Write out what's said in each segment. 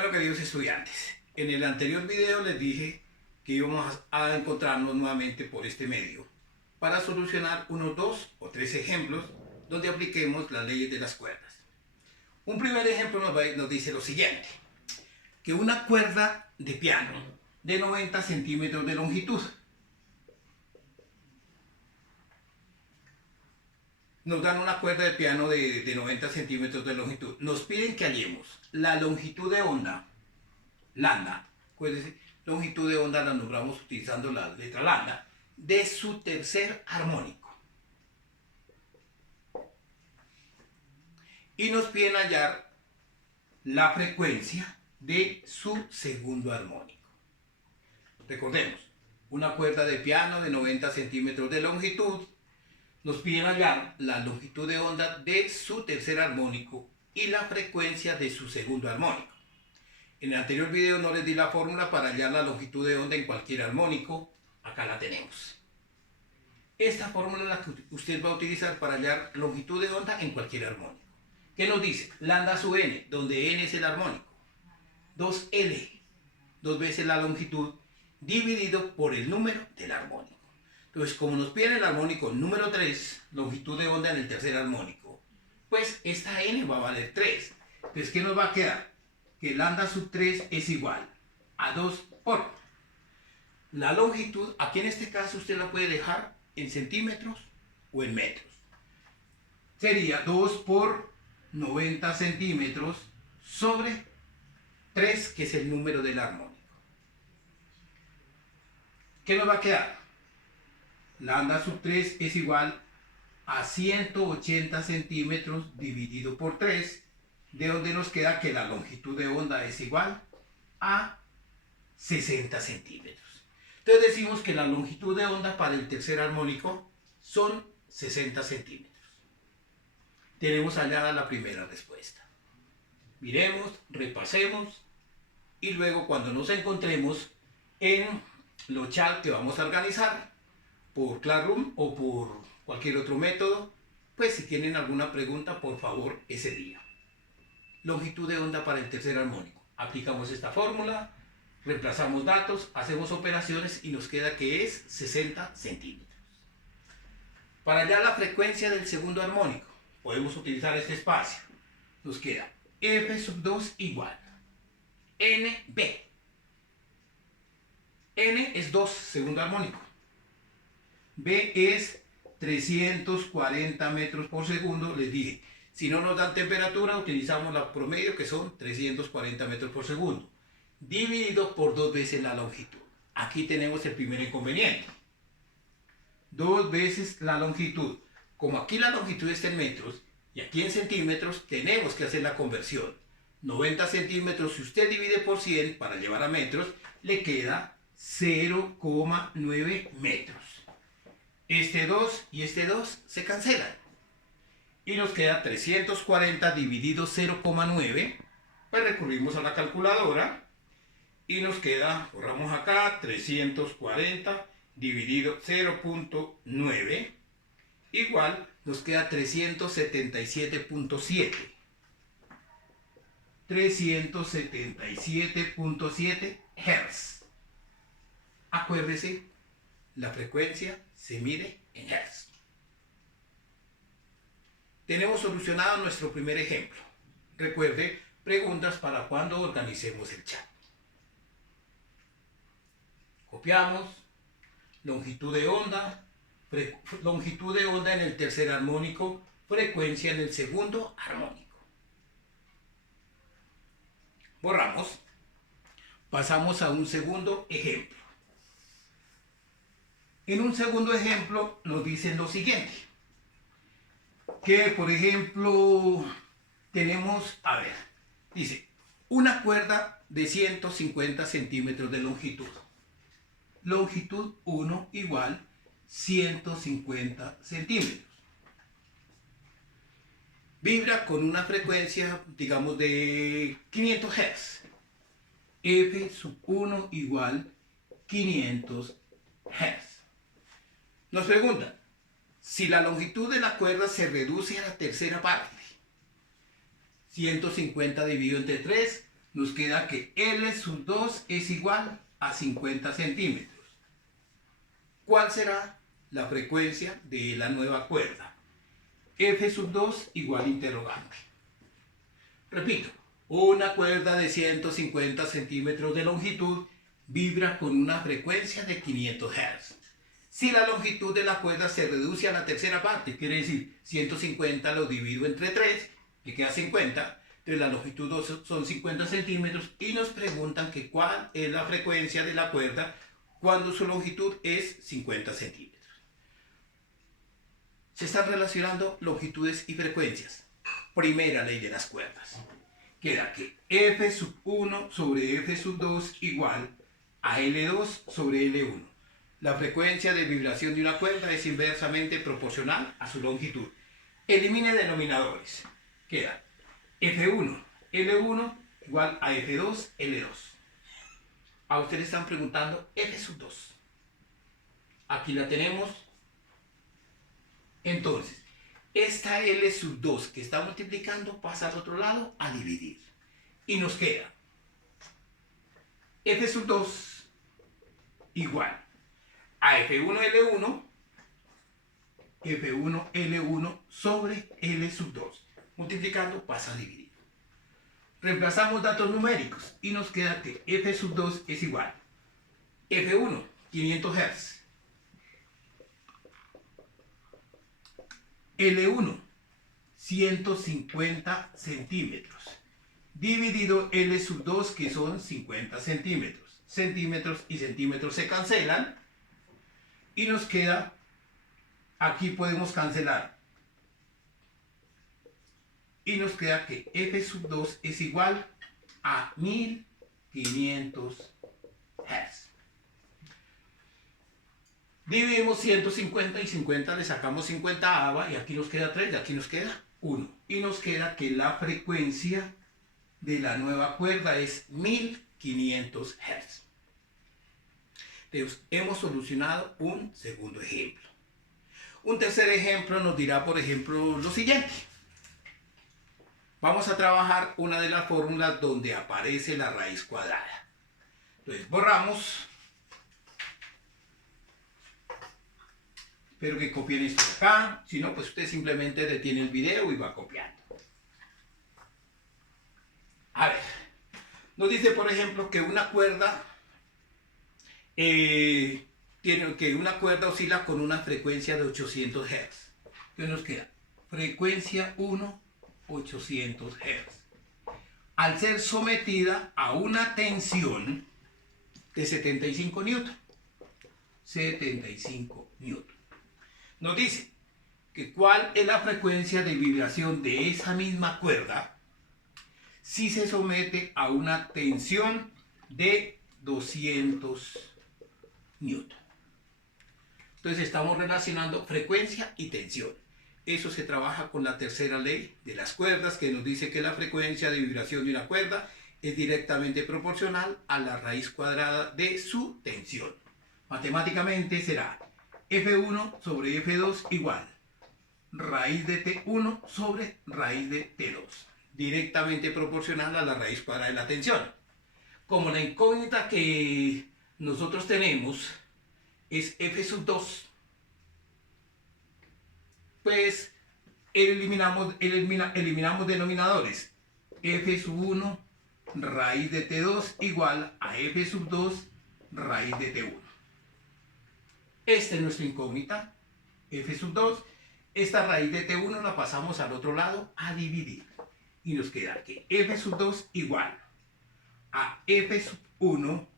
Bueno, queridos estudiantes, en el anterior video les dije que íbamos a encontrarnos nuevamente por este medio para solucionar unos 2 o 3 ejemplos donde apliquemos las leyes de las cuerdas. Un primer ejemplo nos dice lo siguiente, que una cuerda de piano de 90 centímetros de longitud nos dan una cuerda de piano de 90 centímetros de longitud. Nos piden que hallemos la longitud de onda, lambda, acuérdense, longitud de onda la nombramos utilizando la letra lambda, de su tercer armónico. Y nos piden hallar la frecuencia de su segundo armónico. Recordemos, una cuerda de piano de 90 centímetros de longitud, nos piden hallar la longitud de onda de su tercer armónico y la frecuencia de su segundo armónico. En el anterior video no les di la fórmula para hallar la longitud de onda en cualquier armónico. Acá la tenemos. Esta fórmula es la que usted va a utilizar para hallar longitud de onda en cualquier armónico. ¿Qué nos dice? Lambda sub n, donde n es el armónico. 2L, 2 veces la longitud, dividido por el número del armónico. Entonces, como nos piden el armónico número 3, longitud de onda en el tercer armónico, pues esta n va a valer 3. Entonces, ¿qué nos va a quedar? Que lambda sub 3 es igual a 2 por la longitud. Aquí en este caso usted la puede dejar en centímetros o en metros. Sería 2 por 90 centímetros sobre 3, que es el número del armónico. ¿Qué nos va a quedar? Lambda sub 3 es igual a 180 centímetros dividido por 3, de donde nos queda que la longitud de onda es igual a 60 centímetros. Entonces decimos que la longitud de onda para el tercer armónico son 60 centímetros. Tenemos hallada la primera respuesta. Miremos, repasemos y luego cuando nos encontremos en los chats que vamos a organizar por Classroom o por cualquier otro método, pues si tienen alguna pregunta, por favor, ese día. Longitud de onda para el tercer armónico. Aplicamos esta fórmula, reemplazamos datos, hacemos operaciones y nos queda que es 60 centímetros. Para hallar la frecuencia del segundo armónico, podemos utilizar este espacio. Nos queda f sub 2 igual nb. N es 2, segundo armónico. B es 340 metros por segundo. Les dije, si no nos dan temperatura, utilizamos la promedio, que son 340 metros por segundo, dividido por 2 veces la longitud. Aquí tenemos el primer inconveniente. 2 veces la longitud. Como aquí la longitud está en metros y aquí en centímetros, tenemos que hacer la conversión. 90 centímetros, si usted divide por 100 para llevar a metros, le queda 0,9 metros. Este 2 y este 2 se cancelan. Y nos queda 340 dividido 0,9. Pues recurrimos a la calculadora. Y nos queda, borramos acá, 340 dividido 0,9. Igual nos queda 377.7. 377.7 Hz. Acuérdese, la frecuencia se mide en Hz. Tenemos solucionado nuestro primer ejemplo. Recuerde, preguntas para cuando organicemos el chat. Copiamos, longitud de onda en el tercer armónico, frecuencia en el segundo armónico. Borramos, pasamos a un segundo ejemplo. En un segundo ejemplo nos dicen lo siguiente, que por ejemplo tenemos, dice, una cuerda de 150 centímetros de longitud. Longitud 1 igual 150 centímetros. Vibra con una frecuencia, digamos, de 500 Hz. F sub 1 igual 500 Hz. Nos preguntan, si la longitud de la cuerda se reduce a la tercera parte, 150 dividido entre 3, nos queda que L sub 2 es igual a 50 centímetros. ¿Cuál será la frecuencia de la nueva cuerda? F sub 2 igual interrogante. Repito, una cuerda de 150 centímetros de longitud vibra con una frecuencia de 500 Hz. Si la longitud de la cuerda se reduce a la tercera parte, quiere decir 150 lo divido entre 3, me queda 50, entonces la longitud son 50 centímetros y nos preguntan que cuál es la frecuencia de la cuerda cuando su longitud es 50 centímetros. Se están relacionando longitudes y frecuencias. Primera ley de las cuerdas. Queda que F sub 1 sobre F sub 2 igual a L2 sobre L1. La frecuencia de vibración de una cuerda es inversamente proporcional a su longitud. Elimine denominadores. Queda F1 L1 igual a F2 L2. A ustedes están preguntando F sub 2. Aquí la tenemos. Entonces, esta L sub 2 que está multiplicando pasa al otro lado a dividir. Y nos queda F sub 2 igual a F1 L1 sobre L sub 2. Multiplicando pasa a dividir. Reemplazamos datos numéricos y nos queda que F sub 2 es igual. F1, 500 Hz. L1, 150 centímetros. Dividido L sub 2, que son 50 centímetros. Centímetros y centímetros se cancelan. Y nos queda, aquí podemos cancelar. Y nos queda que F sub 2 es igual a 1500 Hz. Dividimos 150 y 50, le sacamos 50 y aquí nos queda 3 y aquí nos queda 1. Y nos queda que la frecuencia de la nueva cuerda es 1500 Hz. Entonces, hemos solucionado un segundo ejemplo. Un tercer ejemplo nos dirá, por ejemplo, lo siguiente. Vamos a trabajar una de las fórmulas donde aparece la raíz cuadrada. Entonces, borramos. Espero que copien esto de acá. Si no, pues usted simplemente detiene el video y va copiando. A ver, nos dice, por ejemplo, que una cuerda una cuerda oscila con una frecuencia de 800 Hz. ¿Qué nos queda? Frecuencia 1, 800 Hz. Al ser sometida a una tensión de 75 newton. 75 newton. Nos dice que cuál es la frecuencia de vibración de esa misma cuerda si se somete a una tensión de 200 newton. Entonces estamos relacionando frecuencia y tensión. Eso se trabaja con la tercera ley de las cuerdas, que nos dice que la frecuencia de vibración de una cuerda es directamente proporcional a la raíz cuadrada de su tensión. Matemáticamente será F1 sobre F2 igual raíz de T1 sobre raíz de T2, directamente proporcional a la raíz cuadrada de la tensión. Como la incógnita que nosotros tenemos es F sub 2, pues eliminamos denominadores. F sub 1 raíz de T2 igual a F sub 2 raíz de T1. Esta es nuestra incógnita, F sub 2. Esta raíz de T1 la pasamos al otro lado a dividir. Y nos queda que F sub 2 igual a F sub 1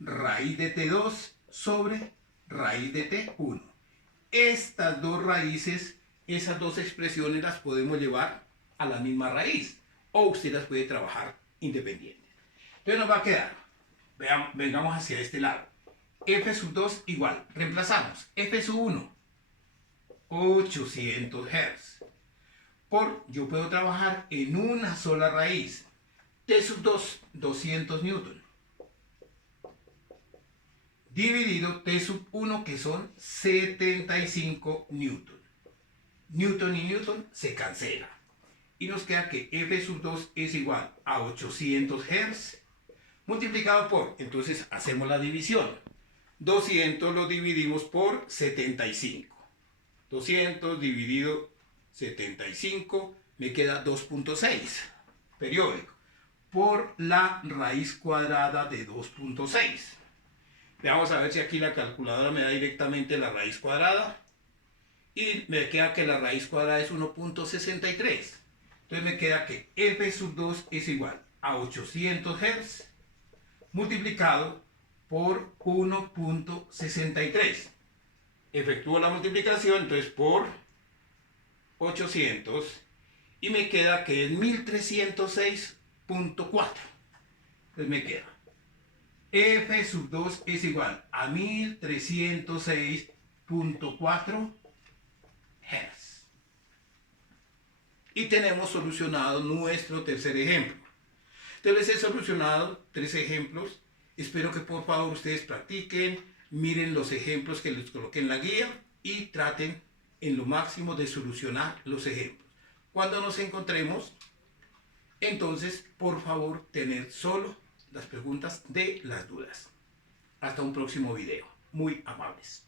raíz de T2 sobre raíz de T1. Estas dos raíces, esas dos expresiones las podemos llevar a la misma raíz. O usted las puede trabajar independientes. Entonces nos va a quedar, vengamos hacia este lado. F sub 2 igual, reemplazamos F sub 1, 800 Hz. Yo puedo trabajar en una sola raíz. T sub 2, 200 newton. Dividido T sub 1, que son 75 newton. Newton y newton se cancelan. y nos queda que f sub 2 es igual a 800 Hz multiplicado por, entonces hacemos la división. 200 lo dividimos por 75. 200 dividido 75 me queda 2.6 periódico por la raíz cuadrada de 2.6. Vamos a ver si aquí la calculadora me da directamente la raíz cuadrada. Y me queda que la raíz cuadrada es 1.63. Entonces me queda que f sub 2 es igual a 800 Hz multiplicado por 1.63. Efectúo la multiplicación, entonces por 800 y me queda que es 1306.4. Entonces me queda f sub 2 es igual a 1306.4 Hz. Y tenemos solucionado nuestro tercer ejemplo. Entonces les he solucionado 3 ejemplos. Espero que por favor ustedes practiquen, miren los ejemplos que les coloqué en la guía y traten en lo máximo de solucionar los ejemplos. Cuando nos encontremos, entonces por favor tener solo las preguntas de las dudas. Hasta un próximo video. Muy amables.